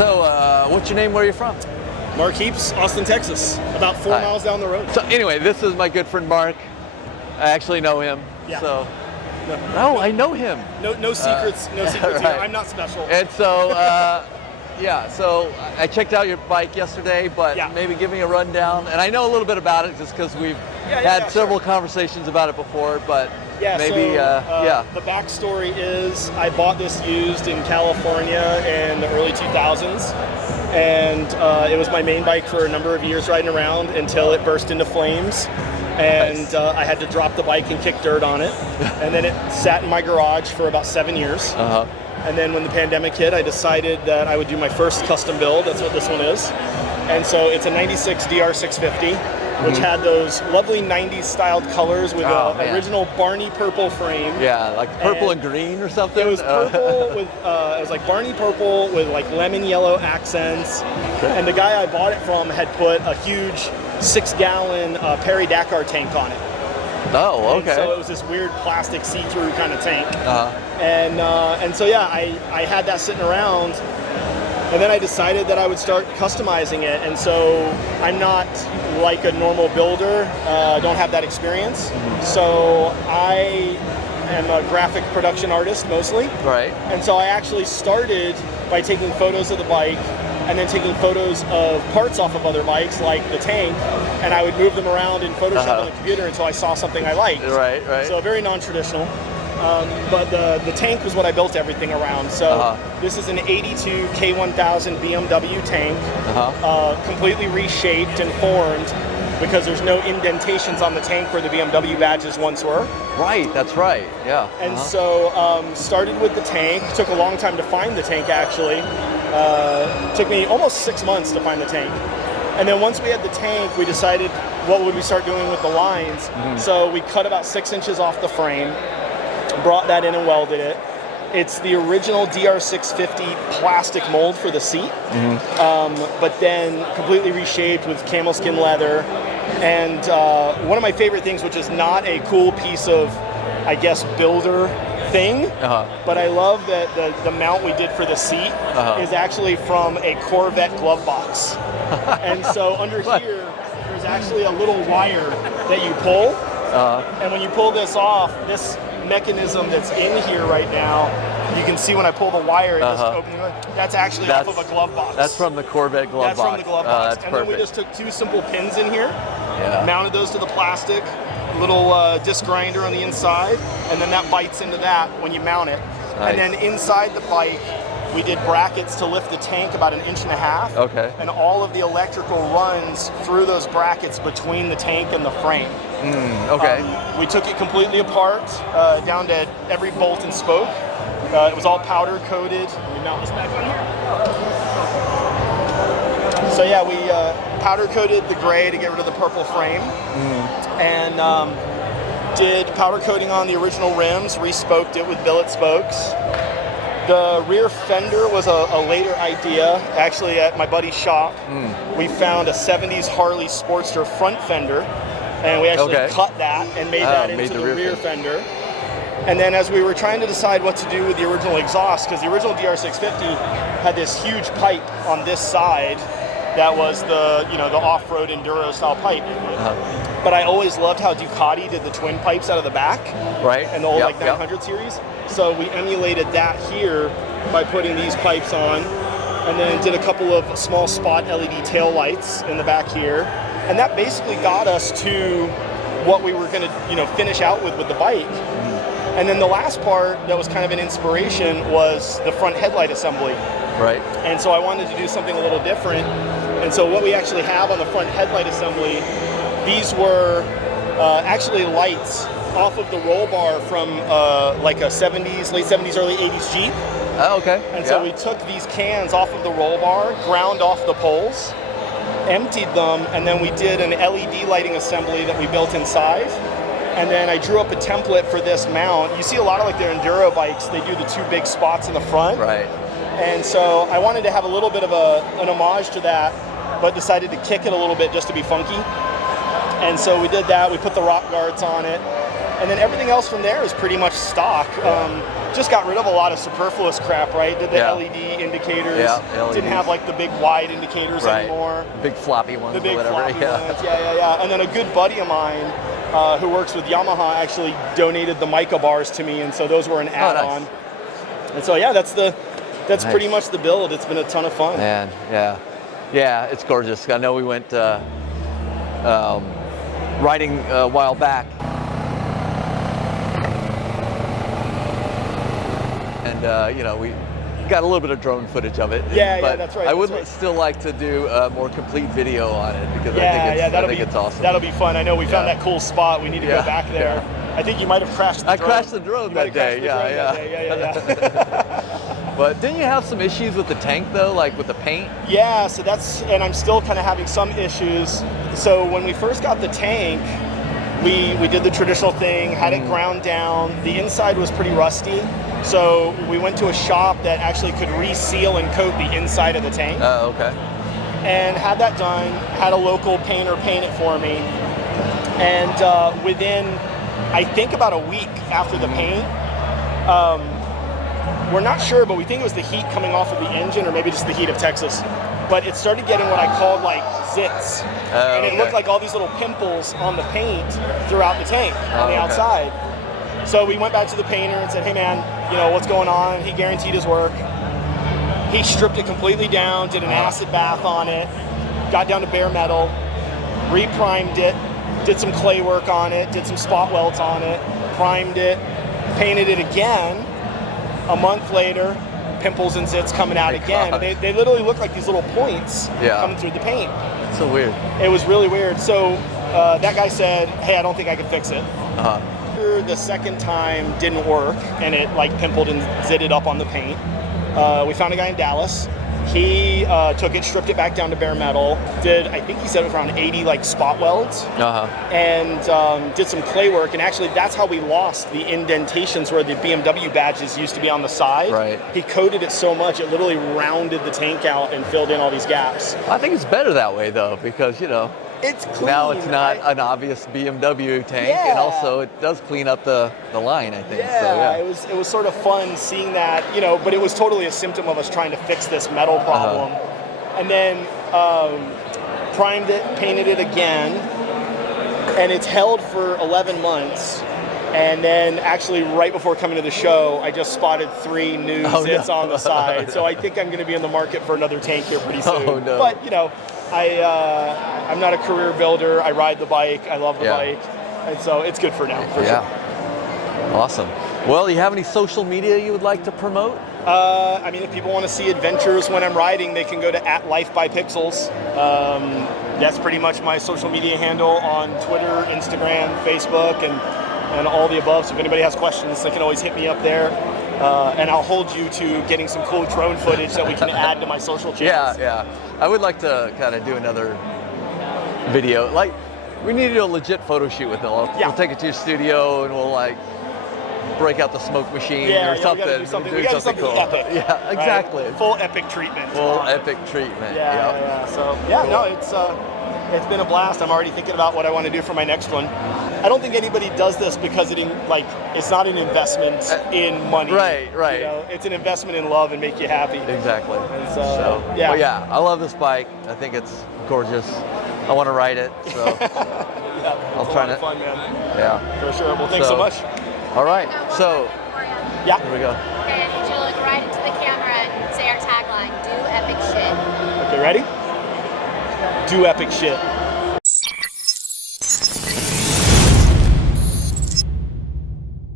So, what's your name? Where are you from? Mark Heaps, Austin, Texas, about 4 miles down the road. So anyway, this is my good friend Mark. I actually know him. Yeah. So, no, I know him. No secrets, no secrets right. here. I'm not special. And so, yeah, so I checked out your bike yesterday, but maybe give me a rundown. And I know a little bit about it just because we've had several conversations about it before, but maybe, The backstory is I bought this used in California in the early 2000s. And it was my main bike for a number of years riding around until it burst into flames. And I had to drop the bike and kick dirt on it. And then it sat in my garage for about 7 years. And then when the pandemic hit, I decided that I would do my first custom build. That's what this one is. And so it's a 96 DR650, which had those lovely 90s styled colors with an original Barney purple frame. Yeah, like purple and green or something? It was purple with, it was like Barney purple with like lemon yellow accents. And the guy I bought it from had put a huge 6-gallon Perry Dakar tank on it. Oh, okay. And so it was this weird plastic see-through kind of tank. And so yeah, I had that sitting around, and then I decided that I would start customizing it. And so I'm not like a normal builder, don't have that experience. So I am a graphic production artist mostly. Right. And so I actually started by taking photos of the bike and then taking photos of parts off of other bikes, like the tank, and I would move them around in Photoshop on the computer until I saw something I liked. Right, right. So very non-traditional. But the tank was what I built everything around. So this is an 82 K1000 BMW tank, completely reshaped and formed because there's no indentations on the tank where the BMW badges once were. Right, that's right, yeah. And so started with the tank. Took a long time to find the tank, actually. Took me almost 6 months to find the tank. And then once we had the tank, we decided what would we start doing with the lines. So we cut about 6 inches off the frame, brought that in and welded it. It's the original DR650 plastic mold for the seat, but then completely reshaped with camel skin leather. And one of my favorite things, which is not a cool piece of, I guess, builder thing, but I love that the mount we did for the seat is actually from a Corvette glove box. And so under here, there's actually a little wire that you pull, and when you pull this off, this mechanism that's in here right now, you can see when I pull the wire, it just opens. That's actually off of a glove box. That's from the Corvette glove box. That's from the glove box. That's and perfect. then we just took 2 simple pins in here, mounted those to the plastic, little disc grinder on the inside, and then that bites into that when you mount it. Nice. And then inside the bike, we did brackets to lift the tank about 1.5 inches. Okay. And all of the electrical runs through those brackets between the tank and the frame. Okay. We took it completely apart, down to every bolt and spoke. It was all powder coated. Let me mount this back on here. So yeah, we powder coated the gray to get rid of the purple frame, and did powder coating on the original rims, re-spoked it with billet spokes. The rear fender was a later idea. Actually, at my buddy's shop, we found a 70s Harley Sportster front fender, and we actually cut that and made that into the rear fender. And then as we were trying to decide what to do with the original exhaust, because the original DR650 had this huge pipe on this side that was the off-road enduro style pipe. But I always loved how Ducati did the twin pipes out of the back, and the old 900 series. So we emulated that here by putting these pipes on, and then did a couple of small spot LED tail lights in the back here, and that basically got us to what we were going to finish out with the bike. And then the last part that was kind of an inspiration was the front headlight assembly. Right. And so I wanted to do something a little different. And so what we actually have on the front headlight assembly, these were actually lights off of the roll bar from like a 70s, late 70s, early 80s Jeep. Oh, okay. And so we took these cans off of the roll bar, ground off the poles, emptied them, and then we did an LED lighting assembly that we built inside. And then I drew up a template for this mount. You see a lot of like their enduro bikes, they do the 2 big spots in the front. Right. And so I wanted to have a little bit of an homage to that, but decided to kick it a little bit just to be funky. And so we did that. We put the rock guards on it. And then everything else from there is pretty much stock. Just got rid of a lot of superfluous crap, right? Did the LED indicators. LEDs. Didn't have like the big wide indicators anymore. The big floppy ones. The big or whatever. floppy ones. Yeah. And then a good buddy of mine who works with Yamaha actually donated the mica bars to me, and so those were an add-on. Nice. And so yeah, that's pretty much the build. It's been a ton of fun. Man, yeah, it's gorgeous. I know we went riding a while back, and you know, we got a little bit of drone footage of it. Yeah, that's right. I would still like to do a more complete video on it because I think it's awesome. That'll be fun. I know we found that cool spot. We need to go back there. Yeah. I think you might have crashed the drone. I crashed the drone that day. Yeah. But didn't you have some issues with the tank though, like with the paint? Yeah, so and I'm still kind of having some issues. So when we first got the tank, we did the traditional thing, had it ground down. The inside was pretty rusty. So we went to a shop that actually could reseal and coat the inside of the tank. Oh, okay. And had that done, had a local painter paint it for me. And within, I think about a week after the paint, we're not sure, but we think it was the heat coming off of the engine or maybe just the heat of Texas. But it started getting what I called like zits. And it looked like all these little pimples on the paint throughout the tank on the outside. So we went back to the painter and said, hey man, you know, what's going on? He guaranteed his work. He stripped it completely down, did an acid bath on it, got down to bare metal, reprimed it, did some clay work on it, did some spot welds on it, primed it, painted it again. A month later, pimples and zits coming out again. And they literally look like these little points coming through the paint. It's so weird. It was really weird. So that guy said, hey, I don't think I can fix it. The second time didn't work, and it like pimpled and zitted up on the paint. We found a guy in Dallas. He took it, stripped it back down to bare metal, did, I think he said it was around 80 like spot welds, and did some clay work, and actually that's how we lost the indentations where the BMW badges used to be on the side. Right. He coated it so much, it literally rounded the tank out and filled in all these gaps. I think it's better that way though, because, you know, it's clean. Now it's not an obvious BMW tank, and also it does clean up the line, I think. Yeah, so, it was sort of fun seeing that, you know, but it was totally a symptom of us trying to fix this metal problem. And then primed it, painted it again, and it's held for 11 months. And then actually right before coming to the show, I just spotted 3 new zits on the side. So I think I'm going to be in the market for another tank here pretty soon. But, you know, I'm not a career builder. I ride the bike. I love the bike. And so it's good for now, for sure. Awesome. Well, you have any social media you would like to promote? I mean, if people want to see adventures when I'm riding, they can go to @LifeByPixels. That's pretty much my social media handle on Twitter, Instagram, Facebook, and all the above. So if anybody has questions, they can always hit me up there. And I'll hold you to getting some cool drone footage that we can add to my social channels. Yeah. I would like to kind of do another video. Like, we need to do a legit photo shoot with it. We'll take it to your studio and we'll like break out the smoke machine or something. We got something cool. Epic. Yeah, exactly. Right? Full epic treatment. Epic treatment. Yeah. So no, it's been a blast. I'm already thinking about what I want to do for my next one. I don't think anybody does this because it's not an investment in money. Right. You know, it's an investment in love and make you happy. Exactly. And But yeah, I love this bike. I think it's gorgeous. I want to ride it. So I'll try to. Fun, man. Yeah. For sure. Well, thanks so much. All right. So. Yeah. Here we go. Okay, I need you to look right into the camera and say our tagline: "Do epic shit." Okay, ready? Do epic shit.